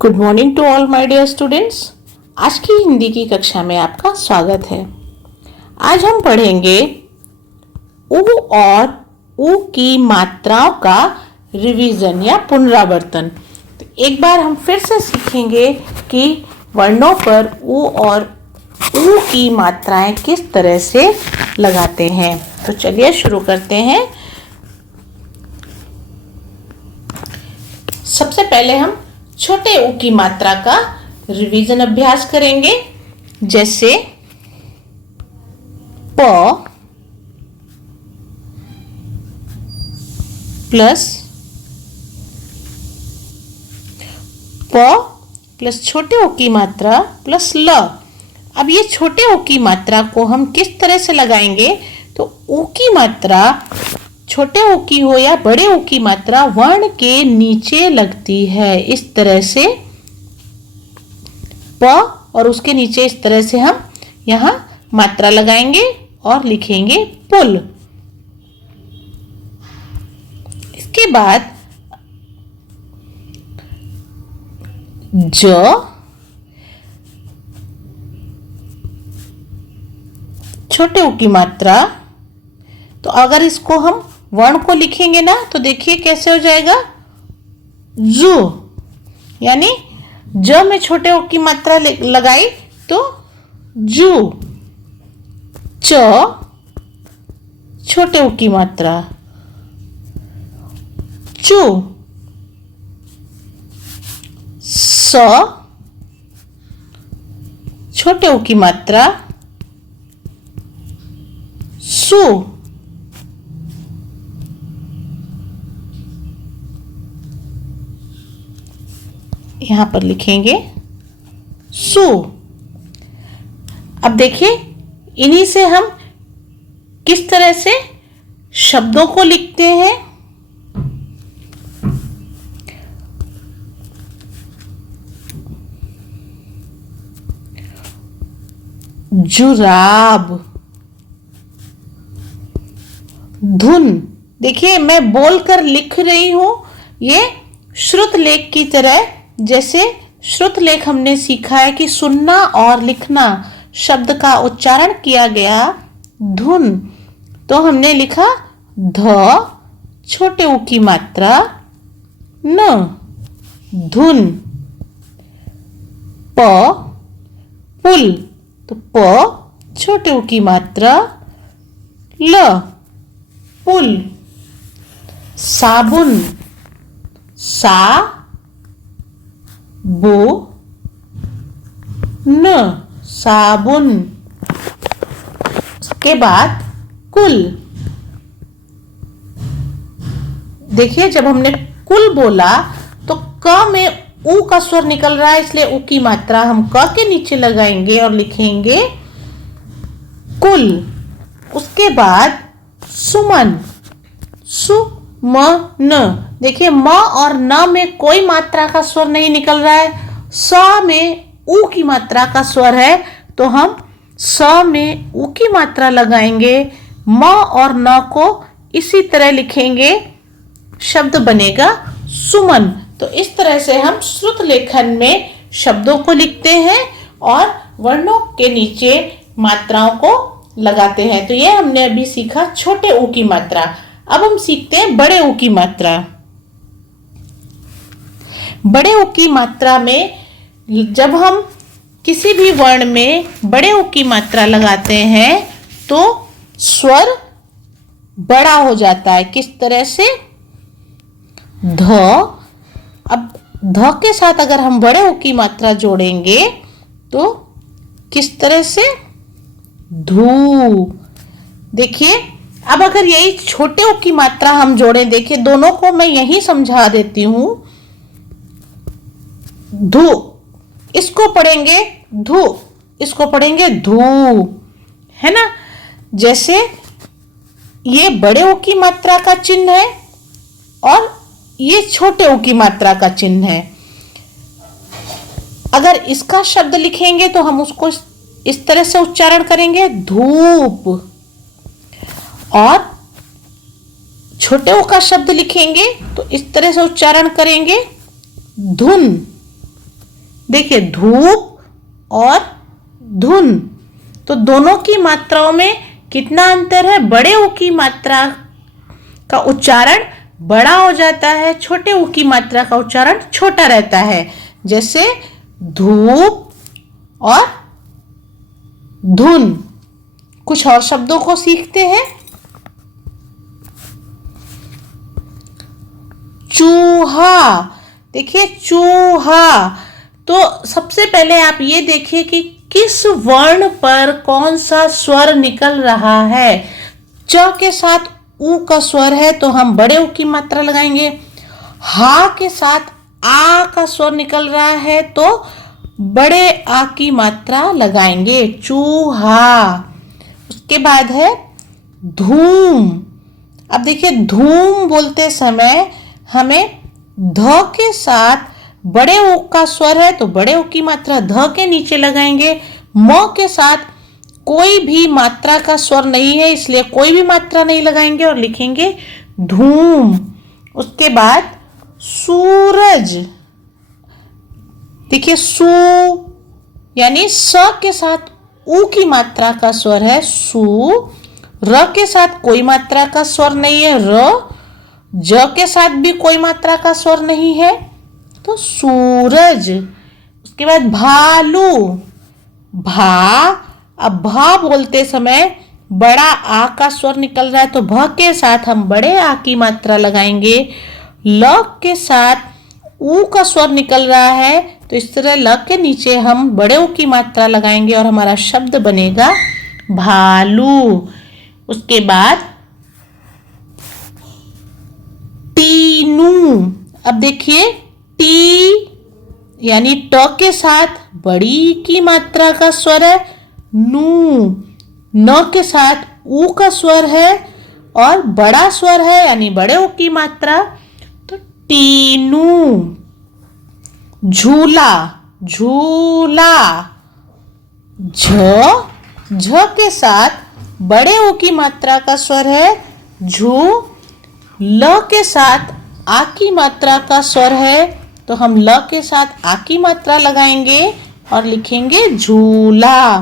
Good morning to all my dear students. आज की हिंदी की कक्षा में आपका स्वागत है। आज हम पढ़ेंगे उ और उ की मात्राओं का रिवीजन या पुनरावर्तन। तो एक बार हम फिर से सीखेंगे कि वर्णों पर उ और उ की मात्राएं किस तरह से लगाते हैं। तो चलिए शुरू करते हैं। सबसे पहले हम छोटे उ की मात्रा का रिवीजन अभ्यास करेंगे, जैसे प प्लस छोटे उ की मात्रा प्लस ल। अब ये छोटे उ की मात्रा को हम किस तरह से लगाएंगे? तो उ की मात्रा छोटे उ की हो या बड़े उ की मात्रा वर्ण के नीचे लगती है। इस तरह से प और उसके नीचे इस तरह से हम यहाँ मात्रा लगाएंगे और लिखेंगे पुल। इसके बाद ज छोटे उ की मात्रा, तो अगर इसको हम वर्ण को लिखेंगे ना तो देखिए कैसे हो जाएगा, जू। यानी ज में छोटे उ की मात्रा लगाई तो जू। च छोटे उ की मात्रा चू। स छोटे उ की मात्रा सु। यहां पर लिखेंगे सु। अब देखिए इन्हीं से हम किस तरह से शब्दों को लिखते हैं। जुराब। धुन। देखिए मैं बोलकर लिख रही हूं, ये श्रुत लेख की तरह। जैसे श्रुत लेख हमने सीखा है कि सुनना और लिखना शब्द का उच्चारण किया गया धुन, तो हमने लिखा ध छोटे उ की मात्रा न धुन। प पुल, तो प छोटे उ की मात्रा ल पुल। साबुन। सा बो न साबुन। उसके बाद कुल। देखिए जब हमने कुल बोला तो क में उ का स्वर निकल रहा है, इसलिए उ की मात्रा हम क के नीचे लगाएंगे और लिखेंगे कुल। उसके बाद सुमन। सु म न। देखिए म और न में कोई मात्रा का स्वर नहीं निकल रहा है, स में उ की मात्रा का स्वर है, तो हम स में उ की मात्रा लगाएंगे, म और न को इसी तरह लिखेंगे, शब्द बनेगा सुमन। तो इस तरह से हम श्रुत लेखन में शब्दों को लिखते हैं और वर्णों के नीचे मात्राओं को लगाते हैं। तो ये हमने अभी सीखा छोटे उ की मात्रा। अब हम सीखते हैं बड़े उ की मात्रा। बड़े उ की मात्रा में जब हम किसी भी वर्ण में बड़े उ की मात्रा लगाते हैं तो स्वर बड़ा हो जाता है। किस तरह से? ध। अब ध के साथ अगर हम बड़े उ की मात्रा जोड़ेंगे तो किस तरह से? धू। देखिए अब अगर यही छोटे उ की मात्रा हम जोड़ें, देखिए दोनों को मैं यही समझा देती हूं। धू, इसको पढ़ेंगे धू, इसको पढ़ेंगे धू, है ना। जैसे ये बड़े उ की मात्रा का चिन्ह है और ये छोटे उ की मात्रा का चिन्ह है। अगर इसका शब्द लिखेंगे तो हम उसको इस तरह से उच्चारण करेंगे धूप, और छोटे उ का शब्द लिखेंगे तो इस तरह से उच्चारण करेंगे धुन। देखिए धूप और धुन, तो दोनों की मात्राओं में कितना अंतर है? बड़े ऊ की मात्रा का उच्चारण बड़ा हो जाता है, छोटे ऊ की मात्रा का उच्चारण छोटा रहता है। जैसे धूप और धुन। कुछ और शब्दों को सीखते हैं। चूहा, देखिए चूहा, तो सबसे पहले आप ये देखिए कि किस वर्ण पर कौन सा स्वर निकल रहा है। च के साथ ऊ का स्वर है तो हम बड़े ऊ की मात्रा लगाएंगे। हा के साथ आ का स्वर निकल रहा है तो बड़े आ की मात्रा लगाएंगे, चूहा। उसके बाद है धूम। अब देखिए धूम बोलते समय हमें ध के साथ बड़े ऊ का स्वर है तो बड़े ऊ की मात्रा ध के नीचे लगाएंगे। म के साथ कोई भी मात्रा का स्वर नहीं है इसलिए कोई भी मात्रा नहीं लगाएंगे और लिखेंगे धूम। उसके बाद सूरज, देखिए सू यानी स के साथ ऊ की मात्रा का स्वर है सू। र के साथ कोई मात्रा का स्वर नहीं है र। ज के साथ भी कोई मात्रा का स्वर नहीं है तो सूरज। उसके बाद भालू, भा। अब भा बोलते समय बड़ा आ का स्वर निकल रहा है तो भ के साथ हम बड़े आ की मात्रा लगाएंगे। ल के साथ ऊ का स्वर निकल रहा है तो इस तरह ल के नीचे हम बड़े ऊ की मात्रा लगाएंगे और हमारा शब्द बनेगा भालू। उसके बाद टीनू। अब देखिए टी यानी ट के साथ बड़ी की मात्रा का स्वर है नू। न के साथ ऊ का स्वर है और बड़ा स्वर है यानी बड़े ऊ की मात्रा तो टीनू। झूला, झूला। झ के साथ बड़े ऊ की मात्रा का स्वर है झू। ल के साथ आ की मात्रा का स्वर है तो हम ल के साथ आ की मात्रा लगाएंगे और लिखेंगे झूला।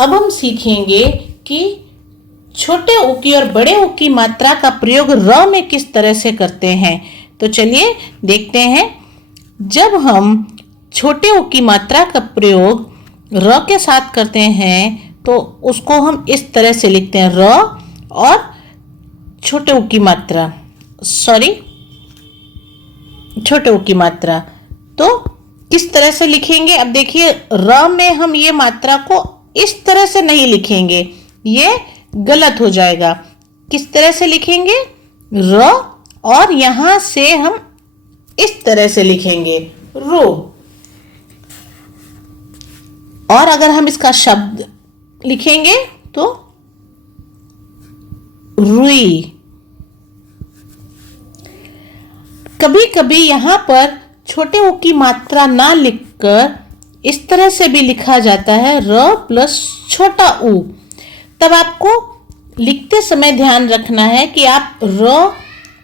अब हम सीखेंगे कि छोटे ऊ की और बड़े ऊ की मात्रा का प्रयोग र में किस तरह से करते हैं। तो चलिए देखते हैं। जब हम छोटे ऊ की मात्रा का प्रयोग र के साथ करते हैं तो उसको हम इस तरह से लिखते हैं र और छोटे ऊ की मात्रा, छोटे ऊ की मात्रा। तो किस तरह से लिखेंगे? अब देखिए र में हम ये मात्रा को इस तरह से नहीं लिखेंगे, ये गलत हो जाएगा। किस तरह से लिखेंगे? र और यहां से हम इस तरह से लिखेंगे रो। और अगर हम इसका शब्द लिखेंगे तो रुई। कभी कभी यहां पर छोटे ऊ की मात्रा ना लिखकर इस तरह से भी लिखा जाता है र प्लस छोटा ऊ। तब आपको लिखते समय ध्यान रखना है कि आप र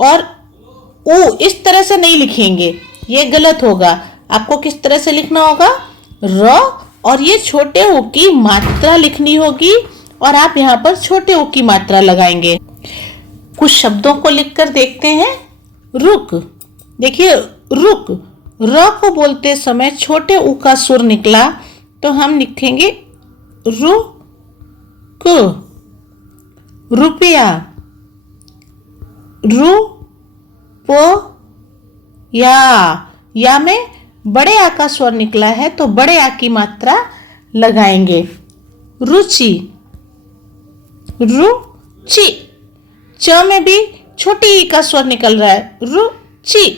और ऊ इस तरह से नहीं लिखेंगे, ये गलत होगा। आपको किस तरह से लिखना होगा? र और ये छोटे ऊ की मात्रा लिखनी होगी और आप यहाँ पर छोटे ऊ की मात्रा लगाएंगे। कुछ शब्दों को लिखकर देखते हैं। रुक, देखिए रुक, र को बोलते समय छोटे ऊ का सुर निकला तो हम लिखेंगे रुक। रुपया, या में बड़े आ का स्वर निकला है तो बड़े आ की मात्रा लगाएंगे। रुचि, रुचि। च में भी छोटी ई का स्वर निकल रहा है रुचि,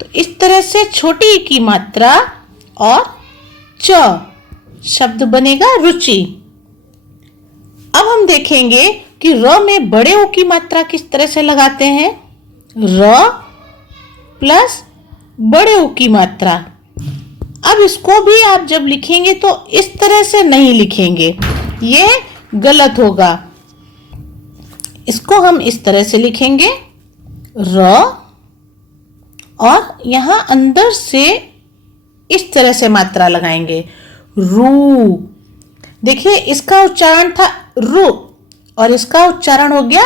तो इस तरह से छोटी ई की मात्रा और च शब्द बनेगा रुचि। अब हम देखेंगे कि र में बड़े ऊ की मात्रा किस तरह से लगाते हैं। र प्लस बड़े ऊ की मात्रा। अब इसको भी आप जब लिखेंगे तो इस तरह से नहीं लिखेंगे, ये गलत होगा। इसको हम इस तरह से लिखेंगे र और यहां अंदर से इस तरह से मात्रा लगाएंगे। रू, देखिए इसका उच्चारण था रू और इसका उच्चारण हो गया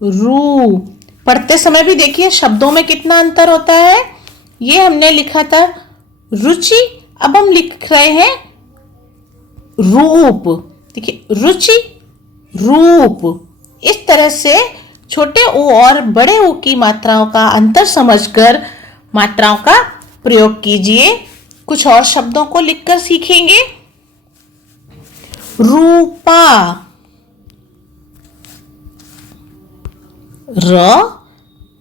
रू। पढ़ते समय भी देखिए शब्दों में कितना अंतर होता है। ये हमने लिखा था रुचि, अब हम लिख रहे हैं रूप। देखिए रुचि, रूप। इस तरह से छोटे ऊ और बड़े ऊ की मात्राओं का अंतर समझकर मात्राओं का प्रयोग कीजिए। कुछ और शब्दों को लिखकर सीखेंगे। रूपा, र,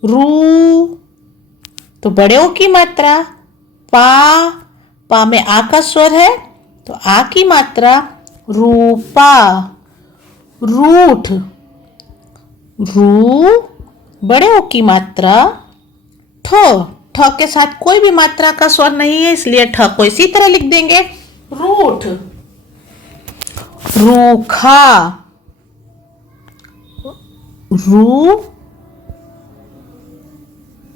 रू, तो बड़े ओ की मात्रा। पा, पा में आ का स्वर है तो आ की मात्रा रूपा। रूठ, रू, बड़े ओ की मात्रा ठ। ठ के साथ कोई भी मात्रा का स्वर नहीं है, इसलिए ठ को इसी तरह लिख देंगे रूठ। रूखा, रू,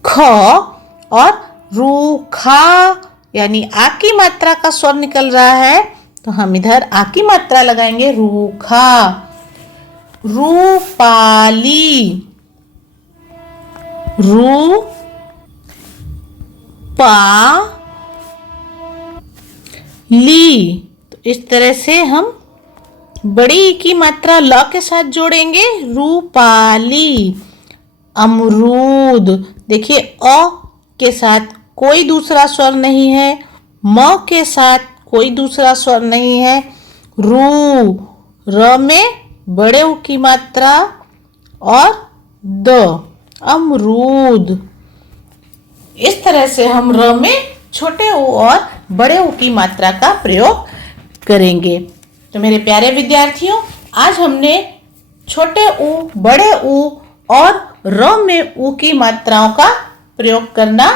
ख और रूखा, यानी आ की मात्रा का स्वर निकल रहा है तो हम इधर आ की मात्रा लगाएंगे रूखा। रूपाली, रू, पा, ली, तो इस तरह से हम बड़ी की मात्रा ल के साथ जोड़ेंगे रूपाली। अमरूद, देखिए अ के साथ कोई दूसरा स्वर नहीं है, म के साथ कोई दूसरा स्वर नहीं है। रू, र में बड़े ऊ की मात्रा और द, अमरूद। इस तरह से हम र में छोटे ऊ और बड़े ऊ की मात्रा का प्रयोग करेंगे। तो मेरे प्यारे विद्यार्थियों, आज हमने छोटे ऊ, बड़े ऊ और र में ऊ की मात्राओं का प्रयोग करना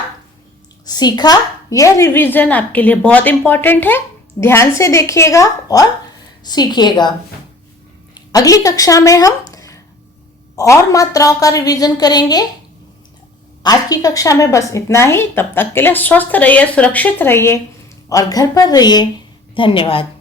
सीखा। यह रिवीजन आपके लिए बहुत इंपॉर्टेंट है, ध्यान से देखिएगा और सीखिएगा। अगली कक्षा में हम और मात्राओं का रिवीजन करेंगे। आज की कक्षा में बस इतना ही। तब तक के लिए स्वस्थ रहिए, सुरक्षित रहिए और घर पर रहिए। धन्यवाद।